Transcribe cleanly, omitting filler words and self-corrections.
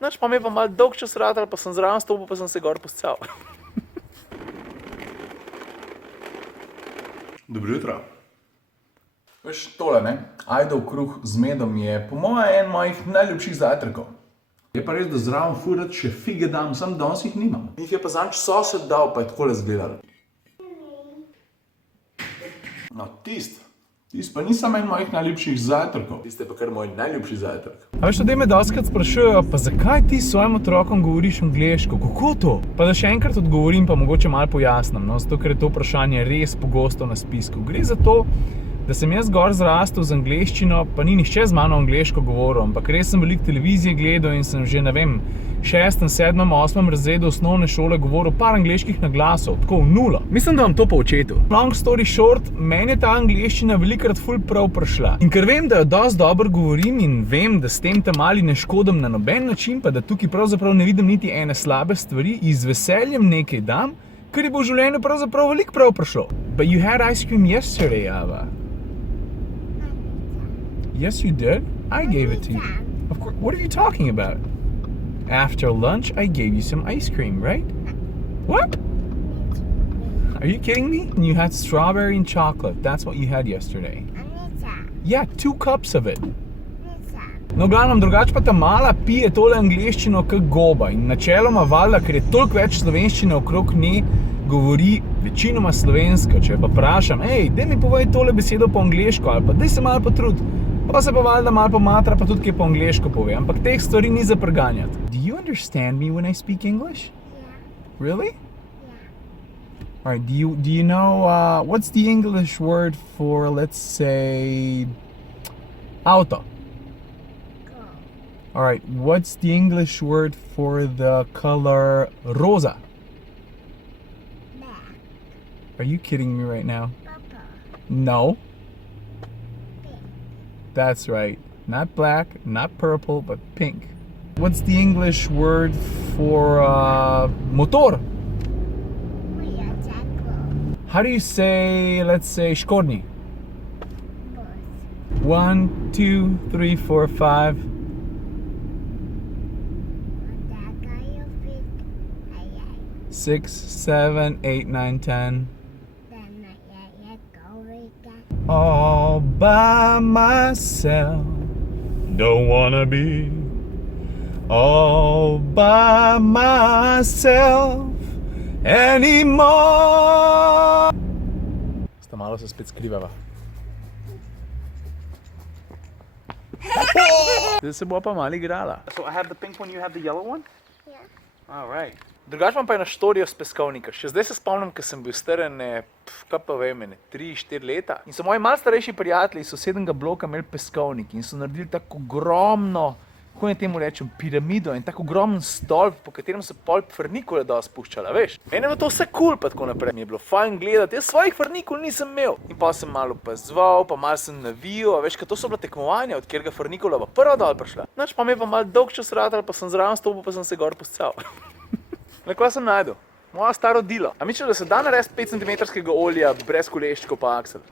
Nač pa mi je pa malo dolg čas ratal, pa sem zraven stopil, pa sem se gor poscal. Dobro jutro. Veš, tole, ne? Ajdov kruh z medom je po mojem en mojih najljubših zajtrkov. Je pa res, da zraven furat še fige dam, sam danes jih nimam. Jih je pa zanč sosed dal, pa je takole zgledal. No, tist pa nisem en mojih najljubših zajtrkov. Tist je pa kar moj najljubši zajtrk. A veš, ljudje me dostikrat sprašujejo, pa zakaj ti s svojim otrokom govoriš angleško? Kako to? Pa da še enkrat odgovorim, pa mogoče malo pojasnim, no, zato ker je to vprašanje res pogosto na spisku. Gre za to, da sem jaz gor zrastel z angleščino, pa ni nihče z mano angleško govoril, ampak res sem veliko televizije gledal in sem že, ne vem, 6., 7., 8. razredu osnovne šole govoril par angleških naglasov, tako v nulo. Mislim, da vam to po očetu. Long story short, meni je ta angleščina velikokrat ful prav prišla. In ker vem, da jo dosti dobro govorim in vem, da s tem tam mali ne škodim na noben način, pa da tukaj pravzaprav ne vidim niti ene slabe stvari, z veseljem nekaj dam, ker je bo v življenju pravzaprav veliko prav prišlo. But you had ice cream yesterday, Ava. Yes, you did. I gave it to you. Of course. What are you talking about? After lunch, I gave you some ice cream, right? What? Are you kidding me? You had strawberry and chocolate. That's what you had yesterday. Yeah, 2 cups of it. No, glavnem, drugače pa ta mala pije tole angleščino kak goba in načeloma valjda, ker je toliko več slovenščine okrog nje, govori večinoma slovensko. Če pa vprašam, daj mi povej tole besedo po angleško ali pa daj se malo potrud. Pa se pa valjda malo pomatra, pa tudi kaj po angleško pove, ampak teh stvari ni za preganjati. Do you understand me when I speak English? Yeah. Really? Yeah. Alright, do you know, what's the English word for, let's say, auto? Alright, what's the English word for the color rosa? Black. Are you kidding me right now? Purple. No. That's right. Not black, not purple, but pink. What's the English word for motor? How do you say, let's say, škornji? 1, 2, 3, 4, 5. 6, 7, 8, 9, 10. All by myself, don't wanna be all by myself anymore. Sta malo se spet skrivava. Zdaj se bo pa malo igrala. So I have the pink one, you have the yellow one? Yeah. All right. Drugač imam pa eno štorijo s peskovnika. Še zdaj se spomnim, ker sem bil star kaj pa vem, 3-4 leta. In so moji malo starejši prijatelji iz sosednega bloka imeli peskovnik in so naredili tako ogromno, kako naj temu rečem, piramido in tako ogromen stolp, po katerem so pol frnikole dosti spuščala, veš. Meni je bilo to vse cool pa tako naprej. Mi je bilo fajn gledati, jaz svojih frnikol nisem imel. In pa sem malo opazoval, pa malo sem navijal, veš, ker to so bila tekmovanja, od kjerega frnikola pa prva dol prišla. Nač pa mi je pa malo dolg čas ratal, pa sem zraven stopil, pa sem se gor poscal. Kaj sem najdel? Moja staro dilo. A misliš, da se da narediti 5 cm olja brez koleščkov pa aksel?